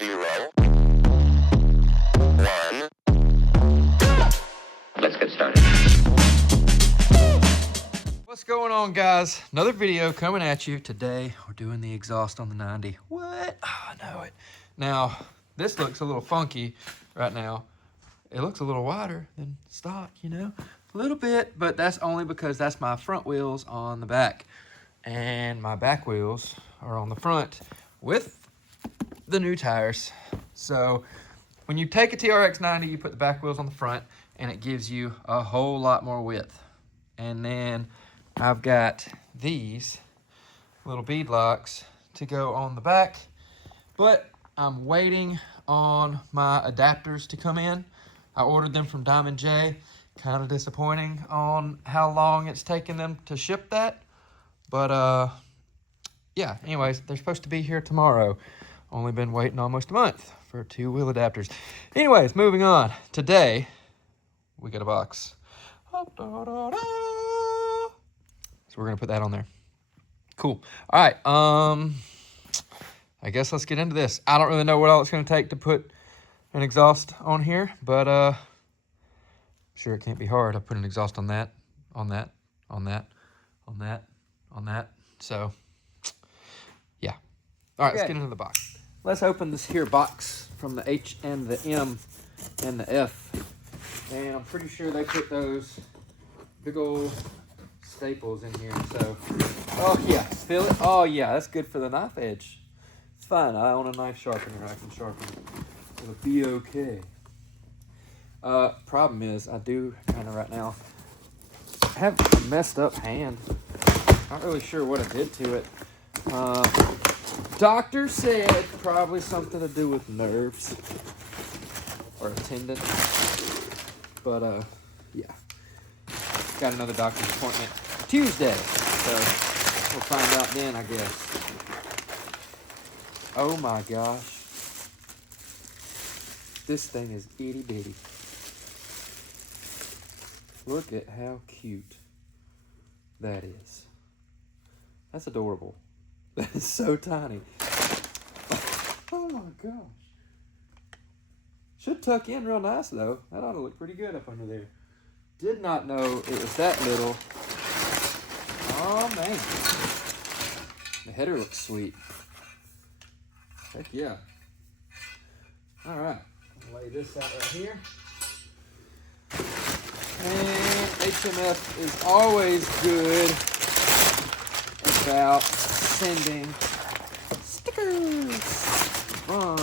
0, 1. Let's get started. What's going on, guys? Another video coming at you. Today, we're doing the exhaust on the 90. What? Oh, I know it. Now, this looks a little funky right now. It looks a little wider than stock, you know? A little bit, but that's only because that's my front wheels on the back. And my back wheels are on the front with the new tires. So when you take a TRX 90, you put the back wheels on the front and it gives you a whole lot more width. And then I've got these little bead locks to go on the back, but I'm waiting on my adapters to come in. I ordered them from Diamond J. Kind of disappointing on how long it's taken them to ship that. But yeah, anyways, they're supposed to be here tomorrow. Only been waiting almost a month for 2-wheel adapters. Anyways, moving on. Today, we got a box. So we're gonna put that on there. Cool. All right. I guess let's get into this. I don't really know what all it's gonna take to put an exhaust on here, but I'm sure it can't be hard. I put an exhaust on that, on that, on that, on that, on that. So yeah. All right, let's get into the box. Let's open this here box from the H and the M and the F. And I'm pretty sure they put those big old staples in here. So, oh yeah, feel it? Oh yeah, that's good for the knife edge. It's fine. I own a knife sharpener. I can sharpen it. It'll be okay. Problem is, I do kind of right now have a messed up hand. Not really sure what I did to it. Doctor said probably something to do with nerves or a tendon. But yeah, got another doctor's appointment Tuesday, so we'll find out then, I guess. Oh my gosh. This thing is itty bitty. Look at how cute that is. That's adorable. That is so tiny. Oh my gosh. Should tuck in real nice though. That ought to look pretty good up under there. Did not know it was that little. Oh man. The header looks sweet. Heck yeah. All right. I'll lay this out right here. And HMF is always good about sending stickers. Fun.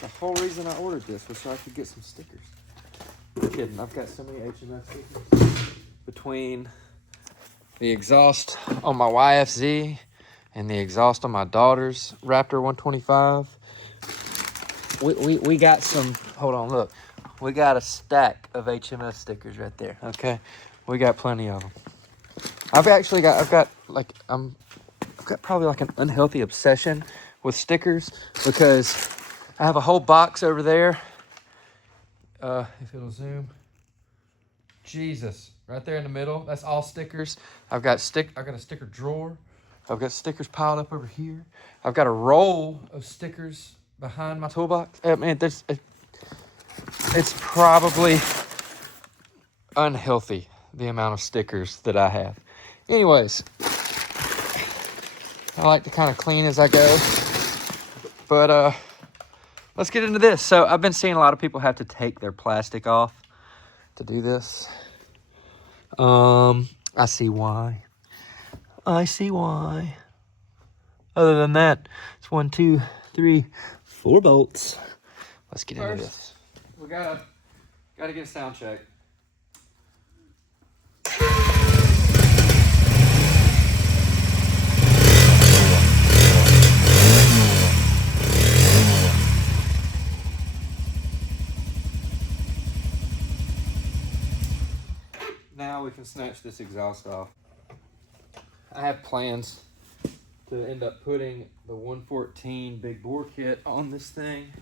The whole reason I ordered this was so I could get some stickers. I'm kidding. I've got so many HMF stickers. Between the exhaust on my YFZ and the exhaust on my daughter's Raptor 125, we got some. Hold on, look. We got a stack of HMF stickers right there. Okay, we got plenty of them. I've got probably like an unhealthy obsession with stickers because I have a whole box over there. If it'll zoom. Jesus, right there in the middle. That's all stickers. I've got a sticker drawer. I've got stickers piled up over here. I've got a roll of stickers behind my toolbox. I mean, it's probably unhealthy, the amount of stickers that I have. Anyways, I like to kind of clean as I go. But let's get into this. So I've been seeing a lot of people have to take their plastic off to do this. I see why. Other than that, it's 1, 2, 3, 4 bolts. Let's get into this. We gotta get a sound check. Now we can snatch this exhaust off. I have plans to end up putting the 114 big bore kit on this thing.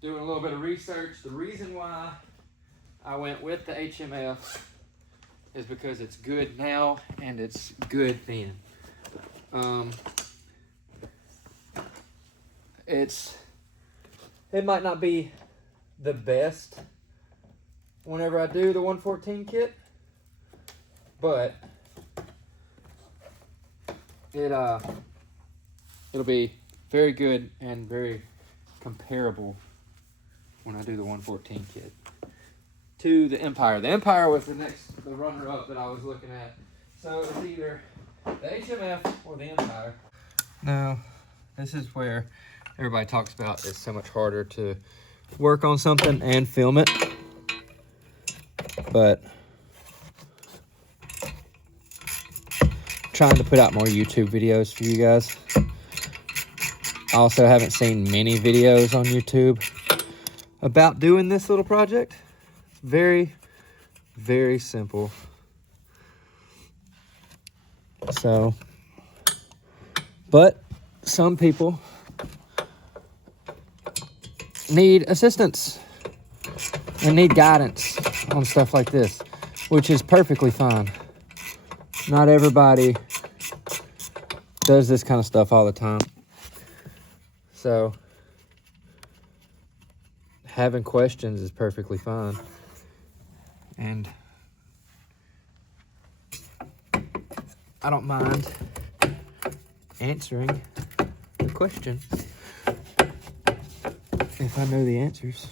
Doing a little bit of research. The reason why I went with the HMF is because it's good now and it's good then. it might not be the best whenever I do the 114 kit, but it'll be very good and very comparable when I do the 114 kit to the Empire. The Empire was the runner-up that I was looking at. So it's either the HMF or the Empire. Now, this is where everybody talks about it's so much harder to work on something and film it. But trying to put out more YouTube videos for you guys. I also haven't seen many videos on YouTube about doing this little project. Very, very simple. So, but some people need assistance and need guidance on stuff like this, which is perfectly fine. Not everybody does this kind of stuff all the time. So, having questions is perfectly fine. And I don't mind answering the question if I know the answers.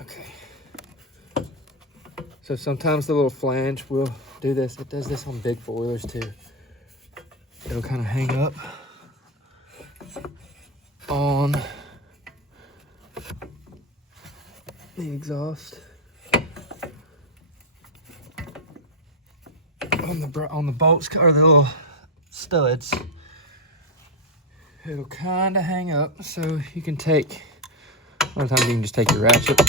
Okay. So sometimes the little flange will do this. It does this on big four-wheelers too. It'll kind of hang up on the exhaust. On the bolts or the little studs, it'll kind of hang up. So you can take, a lot of times you can just take your ratchet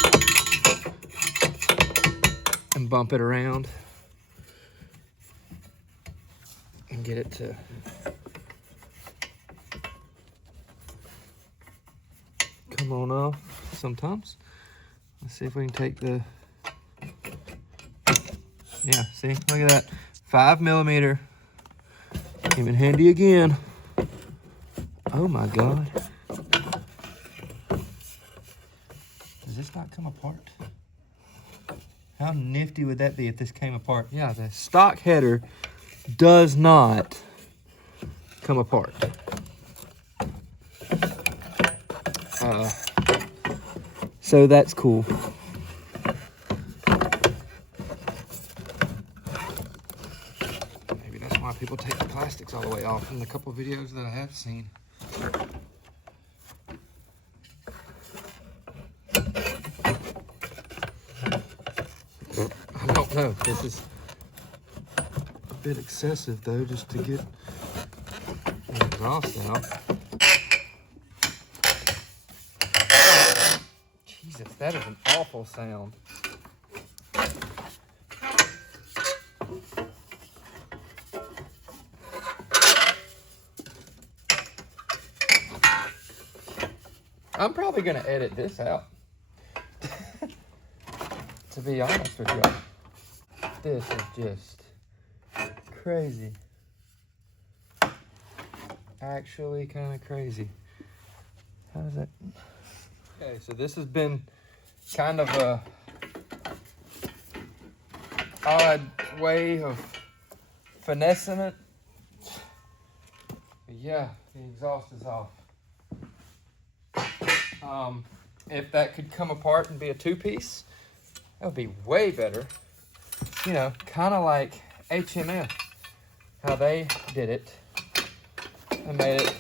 and bump it around and get it to come on off sometimes. Let's see if we can take the, yeah, see, look at that. 5mm, even handy again. Oh my God. Does this not come apart? How nifty would that be if this came apart? Yeah, the stock header does not come apart. So that's cool. People take the plastics all the way off in the couple videos that I have seen. I don't know. This is a bit excessive though, just to get the exhaust out. Jesus, that is an awful sound. I'm probably going to edit this out, to be honest with y'all. This is just crazy. Actually kind of crazy. How does that... Okay, so this has been kind of a odd way of finessing it. But yeah, the exhaust is off. If that could come apart and be a two-piece, that would be way better. You know, kind of like HMF, how they did it and made it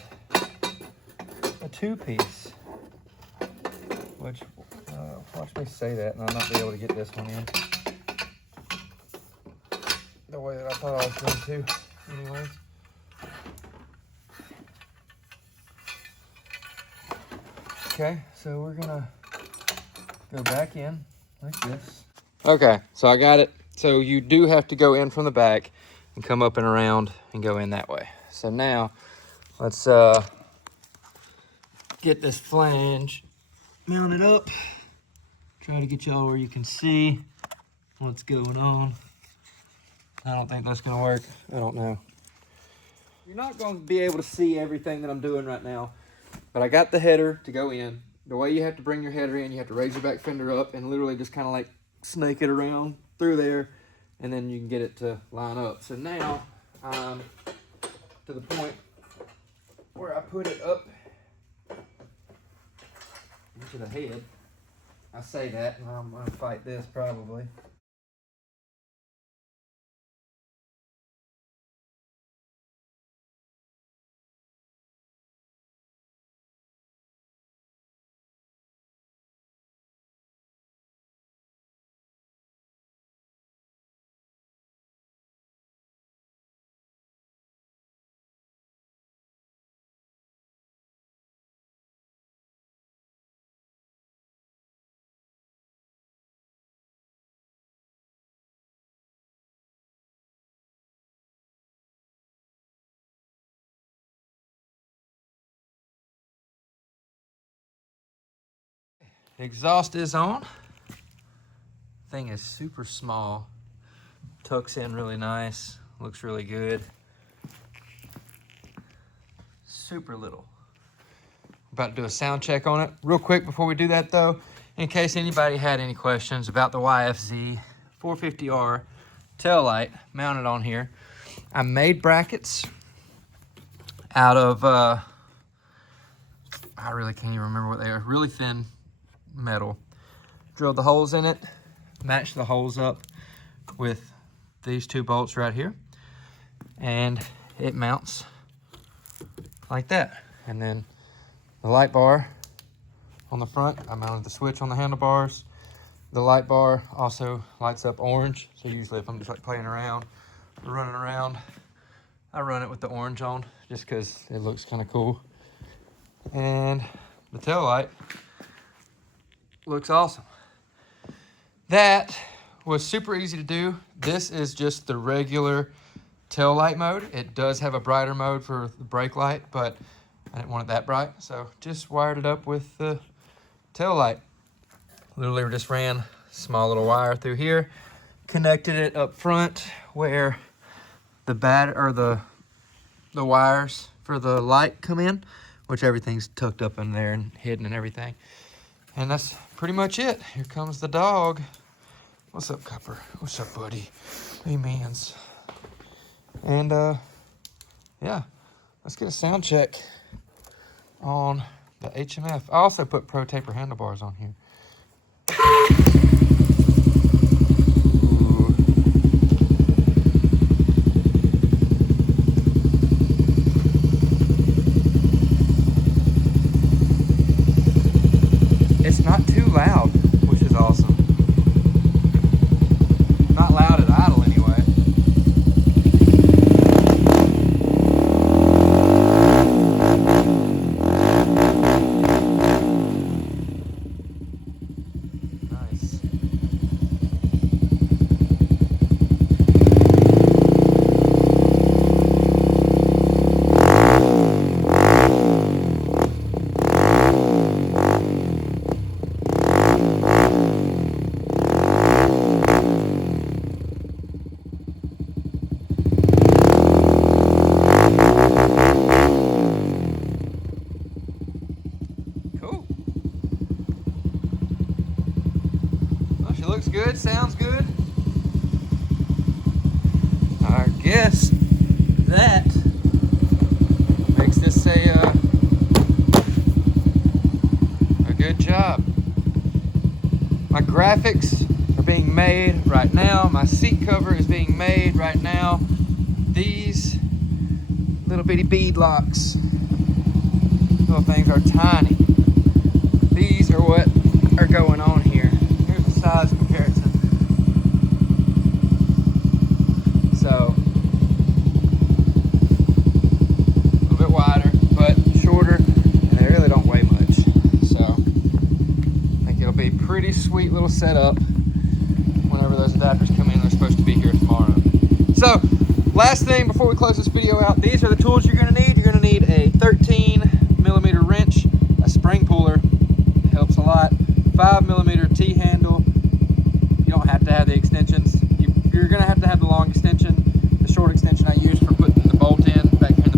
a two-piece. Which, watch me say that and I'll not be able to get this one in the way that I thought I was going to, anyways. Okay, so we're gonna go back in like this. Okay, so I got it. So you do have to go in from the back and come up and around and go in that way. So now let's get this flange mounted up. Try to get y'all where you can see what's going on. I don't think that's gonna work. I don't know. You're not going to be able to see everything that I'm doing right now, but I got the header to go in. The way you have to bring your header in, you have to raise your back fender up and literally just kind of like snake it around through there, and then you can get it to line up. So now I'm to the point where I put it up into the head. I say that, and I'm going to fight this probably. Exhaust is on. Thing is super small. Tucks in really nice. Looks really good. Super little. About to do a sound check on it. Real quick before we do that though, in case anybody had any questions about the YFZ 450R tail light mounted on here, I made brackets out of, I really can't even remember what they are, really thin metal. Drilled the holes in it, matched the holes up with these two bolts right here, and it mounts like that. And then the light bar on the front, I mounted the switch on the handlebars. The light bar also lights up orange, so usually if I'm just like playing around or running around, I run it with the orange on just because it looks kind of cool. And the tail light looks awesome. That was super easy to do. This is just the regular tail light mode. It does have a brighter mode for the brake light, but I didn't want it that bright, so just wired it up with the tail light. Literally just ran a small little wire through here, connected it up front where the the wires for the light come in, which everything's tucked up in there and hidden and everything. And that's pretty much it. Here comes the dog. What's up, Copper? What's up, buddy? Amens. And yeah, let's get a sound check on the HMF. I also put Pro Taper handlebars on here. It's not too loud, which is awesome. Not loud at idle anyway. Nice. Cool. Well, she looks good, sounds good. I guess that makes this a good job. My graphics are being made right now. My seat cover is being made right now. These little bitty bead locks, little things are tiny. These are what are going on here. Here's the size comparison. So, a little bit wider, but shorter, and they really don't weigh much. So, I think it'll be a pretty sweet little setup whenever those adapters come in. They're supposed to be here tomorrow. So, last thing before we close this video out, these are the tools you're gonna need. You're gonna need a 13mm wrench, a spring puller, helps a lot, 5mm T-handle. You don't have to have the extensions. You're gonna have to have the long extension. The short extension I use for putting the bolt in back here in the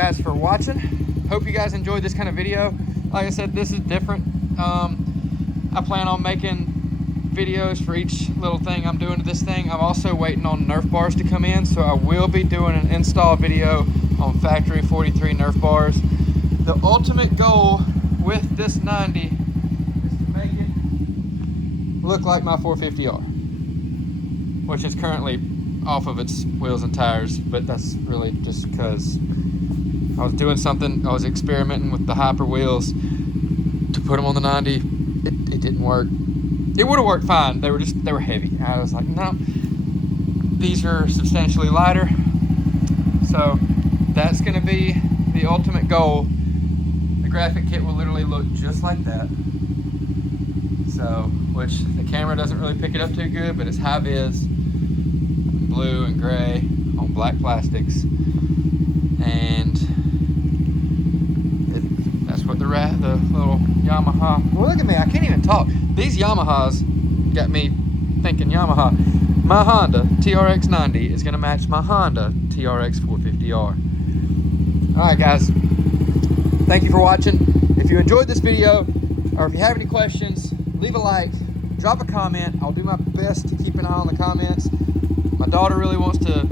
guys for watching. Hope you guys enjoyed this kind of video. Like I said, this is different. I plan on making videos for each little thing I'm doing to this thing. I'm also waiting on Nerf bars to come in, so I will be doing an install video on factory 43 Nerf bars. The ultimate goal with this 90 is to make it look like my 450R, which is currently off of its wheels and tires, but that's really just because I was doing something. I was experimenting with the hyper wheels to put them on the 90. It didn't work. It would have worked fine. They were heavy. I was like, no, these are substantially lighter. So that's going to be the ultimate goal. The graphic kit will literally look just like that. So, which the camera doesn't really pick it up too good, but it's high vis, blue and gray on black plastics, and that's what the little Yamaha. Well, look at me, I can't even talk. These Yamahas got me thinking Yamaha. My Honda TRX 90 is going to match my Honda TRX 450R. All right, guys. Thank you for watching. If you enjoyed this video, or if you have any questions, leave a like, drop a comment. I'll do my best to keep an eye on the comments. My daughter really wants to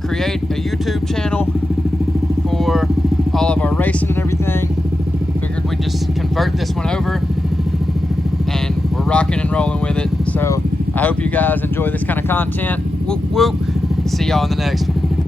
create a YouTube channel for all of our racing and everything. Figured we'd just convert this one over, and we're rocking and rolling with it. So I hope you guys enjoy this kind of content. Whoop, whoop. See y'all in the next one.